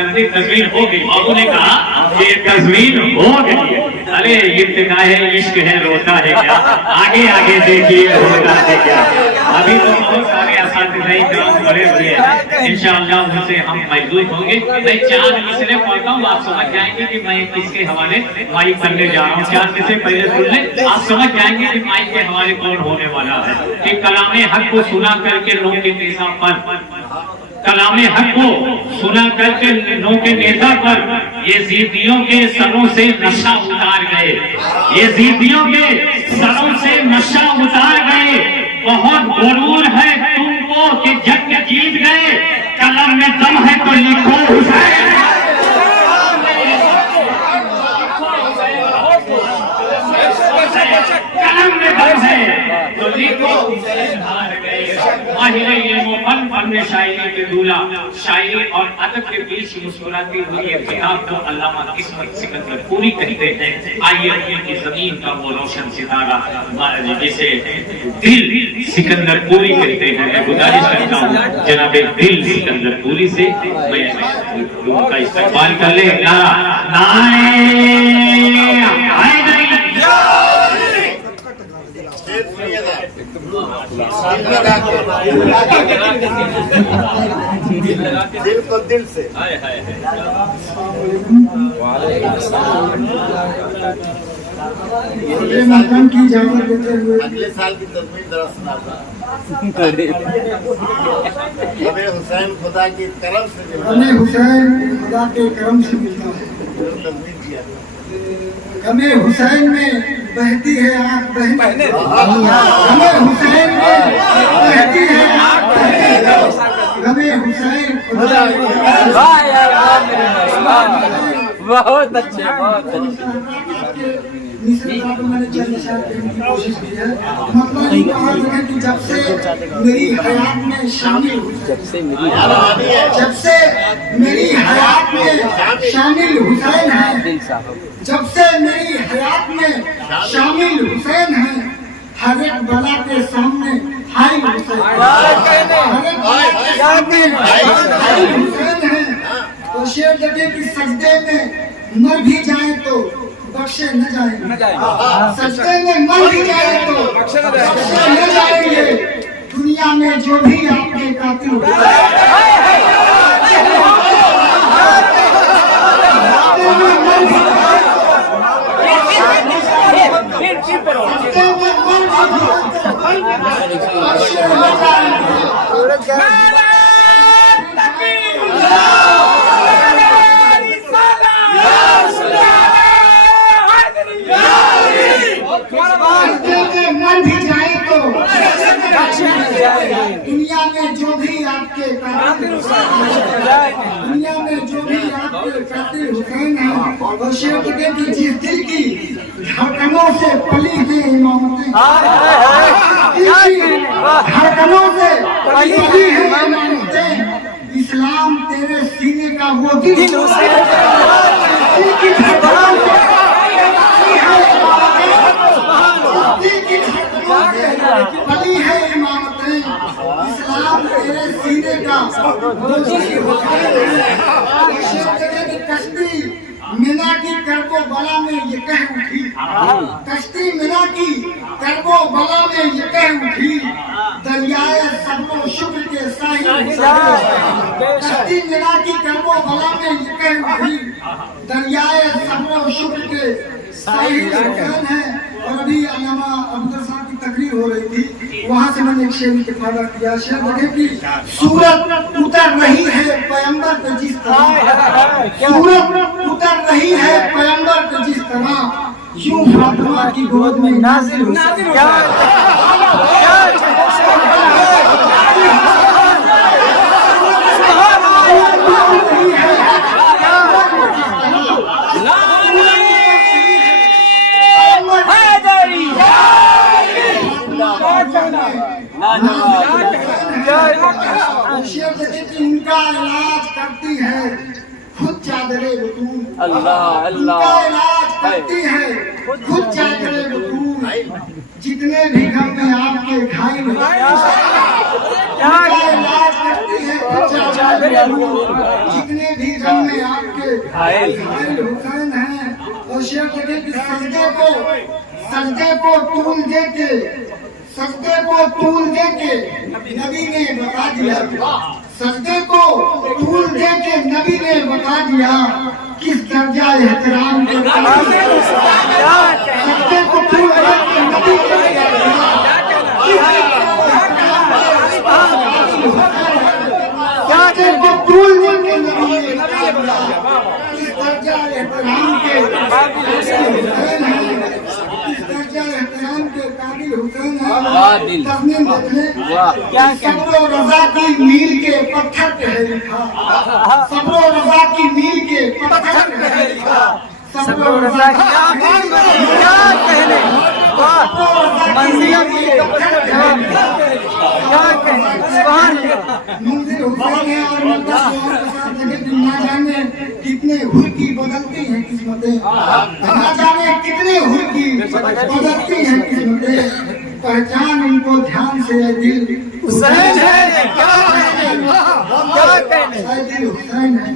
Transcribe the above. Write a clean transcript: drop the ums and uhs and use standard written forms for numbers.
तस्वीर हो गई। बाबू ने कहा ये तस्वीर हो गई है। अरे इब्तिदा है, इश्क है, रोता है क्या, आगे आगे देखिए होता है क्या। अभी तो बहुत सारे असातिज़ाए बड़े हुए हैं, इंशाअल्लाह उनसे हम मजबूत होंगे। मैं 4 मिसरे पढ़ता हूँ, आप समझ जाएंगे कि मैं किसके हवाले माइक करने जा रहा हूँ। 4 मिसरे पहले सुन ले, आप समझ जाएंगे कि माइक के हवाले कौन होने वाला है। कि कलामे हक को सुना करके लोग के नेता पर, कलामे हक को सुना करके लोगों के नेता पर ये ज़िद्दियों के सरों से नशा उतार गए, ये ज़िद्दियों के सरों से नशा उतार गए। बहुत गुरूर है तुमको कि जंग जीत गए, कलम में दम है तो लिखो हुसैन। कलम में दम है तो लिखो हुसैन हार गए। फन शायरी के दूल्हा, शायरी और अदब के बीच मुस्कुराती हुई एक किताब को अल्लामा किस्मत सिकंदर पूरी कहते हैं। आइए की जमीन का वो रोशन सितारा जिसे दिल सिकंदर पूरी कहते हैं, मैं गुजारिश करता हूँ जनाब दिल सिकंदर पूरी से मैं उनका इस्तेमाल कर ले। दिल को दिल से की इजाजत देते हुए अगले साल की तस्वीर जरा सुना था। हमें हुसैन खुदा के करम से मिलता है, हमें हुसैन खुदा के करम से मिलता है। तस्वीर किया हमें हुसैन में बहती है आँख बहने, हमें हुसैन में बहती है आँख बहने, हमें हुसैन खुदा बहुत अच्छे, बहुत अच्छे। मैंने चंद इशारे करने की कोशिश की है। मतलब ये कहा है कि जब से मेरी हयात में शामिल जब से मेरी हयात में शामिल हुसैन है, जब से मेरी हयात में शामिल हुसैन है, हर एक बला के सामने हाय हुसैन, हर एक बला के सामने हाय हुसैन है। तो शेर जगह की सजदे में मर भी जाए तो बख्शे न जाएंगे, सजदे में मर भी जाए तो बख्शे न जाएंगे। दुनिया में जो भी आपके कातिल मर भी जाए तो दुनिया में जो भी आपके दुनिया में जो भी आपके कातिल हुसैन है, और शेर की जिस दिल की धड़कनों से पली है इमामतें, धड़कनों से पली है इमामतें, इस्लाम तेरे सीने का वो दिल की धड़कनों से पली है इमामतें, इस्लाम तेरे सीने का कश्ती मिना की करबो बला में ये कह उठी, कश्ती मिना की करबो बला में ये कह उठी, दरियाए सब्रो शुक्र के साहिल, कश्ती मिना की करबो बला में ये कह उठी, दरियाए सब्रो शुक्र के साहिल हुसैन है। और अभी अल्लामा अब्दुल साहब की तकरीर हो रही थी, वहाँ से मैंने एक शेर इस्तेफादा किया। शेर देखे कि सूरत उतर रही है पैगंबर पे जिस तरह, सूरत उतर रही है पैगंबर पे जिस तरह, यूं फातिमा की गोद में नाजिल हुसैन। इनका इलाज करती है खुद चादरे बतून, अल्लाह अल्लाह, इनका इलाज करती है खुद चादरे बतून, जितने भी गम में आपके घायल इलाज करती है जितने भी रंग में आपके हुसैन हैं, और शेर कहते कि सजदे को तूल दे के नबी ने बता दिया, सजदे को तूल दे के नबी ने बता दिया किस दर्जा एहतराम के सजदे को तूल दे के नबी ने बता दिया सजदे को तूल दे के नबी ने बता दिया किस दर्जा एहतराम के हुसैन हैं, किस दर्जा एहतराम के काबिल हुसैन हैं। तस्मीम देख ले, सबरो रजा की मील के पत्थर पे है लिखा, सबरो रजा की मील के पत्थर पे है लिखा, सबरो रजा की क्या कहने मंजिल के पत्थर पे है लिखा, क्या कहने मंजिल हुसैन है। और ना जाने कितने हुर की बदलती हैं किस्मतें, ना जाने कितने हुर की बदलती हैं किस्मतें, पहचान उनको ध्यान से है दिल हुसैन है, क्या कहने दिल हुसैन है।